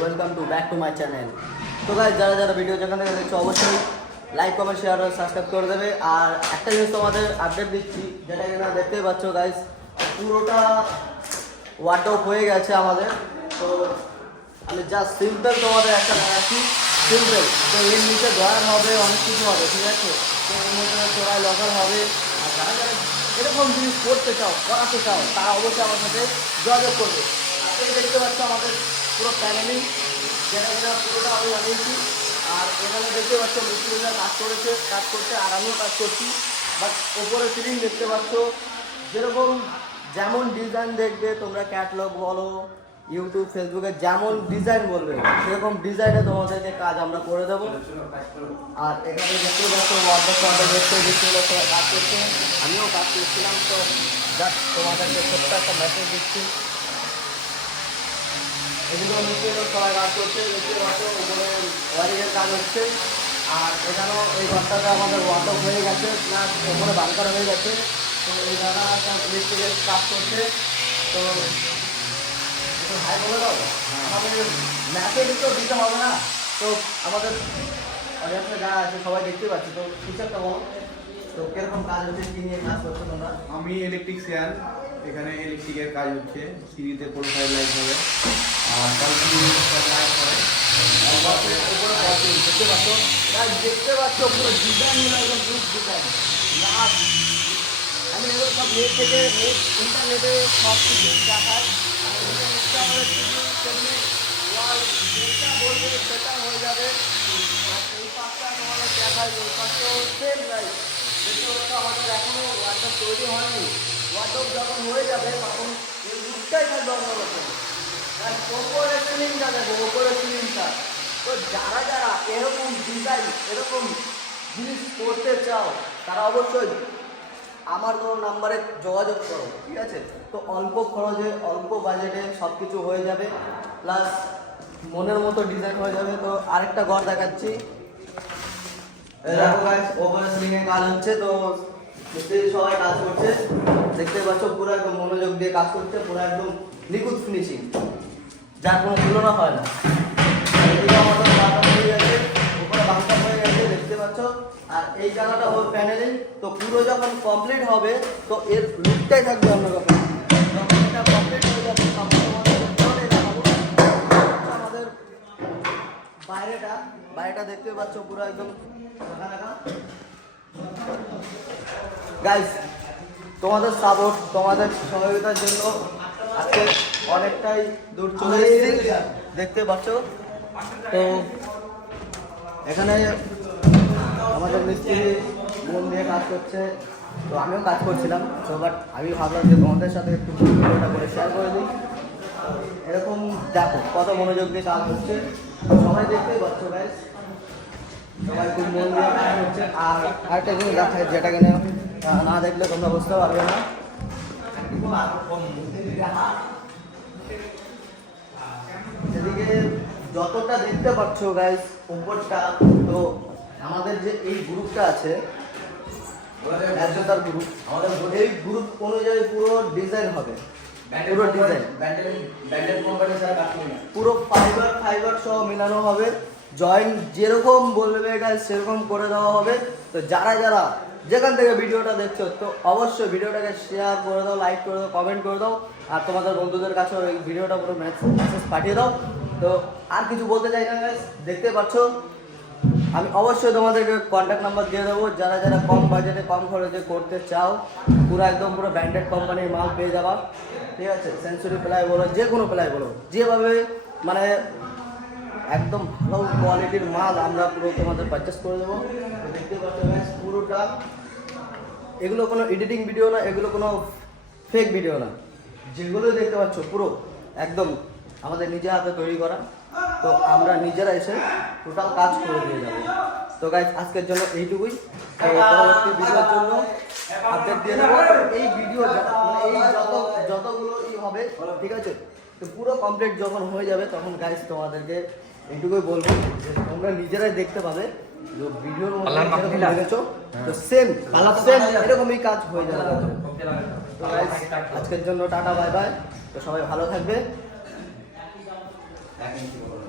Welcome to back to my channel. তো guys, যারা যারা ভিডিও যেখান থেকে দেখছো অবশ্যই লাইক কমেন্ট শেয়ার আর সাবস্ক্রাইব করে দেবে। আর একটা জিনিস তোমাদের আপডেট দিচ্ছি, যেটা কিনা দেখতেই পাচ্ছ গাইস, পুরোটা ওয়ার্ডরোব হয়ে গেছে আমাদের। তো আমি জাস্ট সিম্পল তোমাদের একটা দেখাচ্ছি, সিম্পল। তো এর নিচে ড্রয়ার হবে, অনেক কিছু হবে, ঠিক আছে। তো এর মধ্যে চোরাই লকার হবে। আর যারা যারা এরকম জিনিস করতে চাও, করাতে চাও, তারা অবশ্যই আমার সাথে যোগাযোগ করবে। আর এই দেখতে পাচ্ছ আমাদের পুরো প্যানেলিং, যেটা কিনা পুরোটা আমি বানিয়েছি। আর এখানে দেখতে পাচ্ছ মিস্ত্রিরা কাজ করছে আর আমিও কাজ করছি। বাট ওপরে সিলিং দেখতে পাচ্ছ, যেরকম যেমন ডিজাইন দেখবে তোমরা, ক্যাটলগ বলো, ইউটিউব ফেসবুকে যেমন ডিজাইন বলবে সেরকম ডিজাইনে তোমাদেরকে কাজ আমরা করে দেবো। আর এখানে দেখতে পাচ্ছ ওয়ার্ডরোব মিস্ত্রিরা সবাই কাজ করছে, আমিও কাজ করছিলাম। তো জাস্ট তোমাদেরকে ছোট্ট একটা মেসেজ দিচ্ছি, এগুলো মিস্ত্রিরা সবাই কাজ করছে। দেখতে পাচ্ছ উপরে ওয়ারিংয়ের কাজ হচ্ছে। আর এখানেও এই ঘরটাতে আমাদের ওয়ার্ডরোব হয়ে গেছে, প্লাস ওপরে বাংকার হয়ে গেছে। তো এই জায়গা সব মিস্ত্রিদের কাজ করছে। তো হাই বলে দাও, আমাদের ম্যাপে দিতে হবে না। তো আমাদের অডিয়েন্সে যারা আছে সবাই দেখতে পাচ্ছি। তো ফিচারটা বলো, তো কিরকম কাজ হচ্ছে, কি নিয়ে কাজ করছো তোমরা? আমি ইলেকট্রিশিয়ান, এখানে ইলেকট্রিকের কাজ হচ্ছে। সিঁড়িতে প্রোফাইল লাইট হবে আর লাইট হবে। দেখতে পাচ্ছ গাইস, দেখতে পাচ্ছ পুরো ডিজাইনগুলো একদম গ্রুপ ডিজাইন। না আমি এগুলো সব নেট থেকে ইন্টারনেটে সব কিছু দেখায়। আর ইন্টারনেটটা আমাদের তেমনি ওয়াল যেটা বলবে সেটা হয়ে যাবে। আর এই পাশটা তোমাদের দেখায়, ওই পাশটাও সেম গাইস। দেখতে পাচ্ছ আমাদের এখনও ওয়ার্ডরোব তৈরি হয়নি। ওয়ার্ডরোব যখন হয়ে যাবে তখন এই রূপটাই থাকবে অন্যরকম। ওপরে সিলিংটা দেখো, ওপরে সিলিংটা। তো যারা যারা এরকম ডিজাইন, এরকম জিনিস করতে চাও, তারা অবশ্যই আমার কোনো নাম্বারে যোগাযোগ করো, ঠিক আছে। তো অল্প খরচে, অল্প বাজেটে সব কিছু হয়ে যাবে, প্লাস মনের মতো ডিজাইন হয়ে যাবে। তো আরেকটা ঘর দেখাচ্ছি, দেখো গাইস, ওপরে সিলিংয়ে কাজ হচ্ছে। তো মিস্ত্রি সবাই কাজ করছে, দেখতে পাচ্ছ পুরো একদম মনোযোগ দিয়ে কাজ করছে, পুরো একদম নিখুঁত ফিনিশিং, যার কোনো তুলনা হয় না। এদিকে আমাদের বাটাম হয়ে গেছে, উপরে বাংকার হয়ে গেছে, দেখতে পাচ্ছ। আর এই জায়গাটা ওর প্যানেলিং। তো পুরো যখন কমপ্লিট হবে তো এর লুকটাই থাকবে অন্যরকম। যখন এটা কমপ্লিট হয়ে যাবে তখন তোমাদের দেখাবো। আমাদের বাইরেটা দেখতে পাচ্ছ পুরো একদম গাইস। তোমাদের সাপোর্ট, তোমাদের সহযোগিতার জন্য আজকে অনেকটাই দূর চলে এসেছি, দেখতে পাচ্ছ। তো এখানে আমাদের মিস্ত্রি মন দিয়ে কাজ করছে, তো আমিও কাজ করছিলাম। তো বাট আমি ভাবলাম যে তোমাদের সাথে একটু ভিডিওটা করে শেয়ার করে দিই। এরকম দেখো কত মনোযোগ দিয়ে কাজ হচ্ছে, সবাই দেখতেই পাচ্ছ গাইস, সবাই খুব মন দিয়ে কাজ হচ্ছে। আর আরেকটা জিনিস দেখায়, যেটা কিনা না দেখলে তোমরা বুঝতে পারবে না। এদিকে যতটা দেখতে পাচ্ছ গাইস উপরটা, তো আমাদের যে এই গ্রুপটা আছে একজনটার গ্রুপ, আমাদের এই গ্রুপ অনুযায়ী পুরো ডিজাইন হবে, পুরো ডিজাইন পুরো ফাইবার সহ মিলানো হবে। জয়েন্ট যেরকম বলবে গাইস সেরকম করে দেওয়া হবে। তো যারা যারা যেখান থেকে ভিডিওটা দেখছো, তো অবশ্যই ভিডিওটাকে শেয়ার করে দাও, লাইক করে দাও, কমেন্ট করে দাও। আর তোমাদের বন্ধুদের কাছেও এই ভিডিওটা পুরো মেসেজ পাঠিয়ে দাও। তো আর কিছু বলতে চাই না গাইস, দেখতে পাচ্ছ। আমি অবশ্যই তোমাদেরকে কন্ট্যাক্ট নাম্বার দিয়ে দেবো, যারা যারা কম বাজেটে কম খরচে করতে চাও, পুরো একদম পুরো ব্র্যান্ডেড কোম্পানির মাল পেয়ে যাবা, ঠিক আছে। সেঞ্চুরি প্লাই বলো, যে কোনো প্লাই বলো, যেভাবে মানে একদম ভালো কোয়ালিটির মাল আমরা পুরো তোমাদের পারচেস করে দেবো। দেখতে পাচ্ছ পুরোটা, এগুলো কোনো এডিটিং ভিডিও না, এগুলো কোনো ফেক ভিডিও না, যেগুলো দেখতে পাচ্ছ পুরো একদম আমাদের নিজে হাতে তৈরি করা। তো আমরা নিজেরা এসে টোটাল কাজ করে দিয়ে যাবো। তো গাইস, আজকের জন্য এইটুকুই। তো পরবর্তী ভিডিওর জন্য আপডেট দিয়ে দেবো। এই ভিডিও এই যতগুলো হবে, ঠিক আছে। তো পুরো কমপ্লিট যখন হয়ে যাবে তখন গাইস তোমাদেরকে এইটুকুই বলবো যে তোমরা নিজেরাই দেখতে পাবে ভিডিওর মধ্যে যেরকম দেখেছো, তো সেম এরকমই কাজ হয়ে যাবে। তো গাইস, আজকের জন্য টাটা, বাই বাই। তো সবাই ভালো থাকবে। 1 ইঞ্চি করে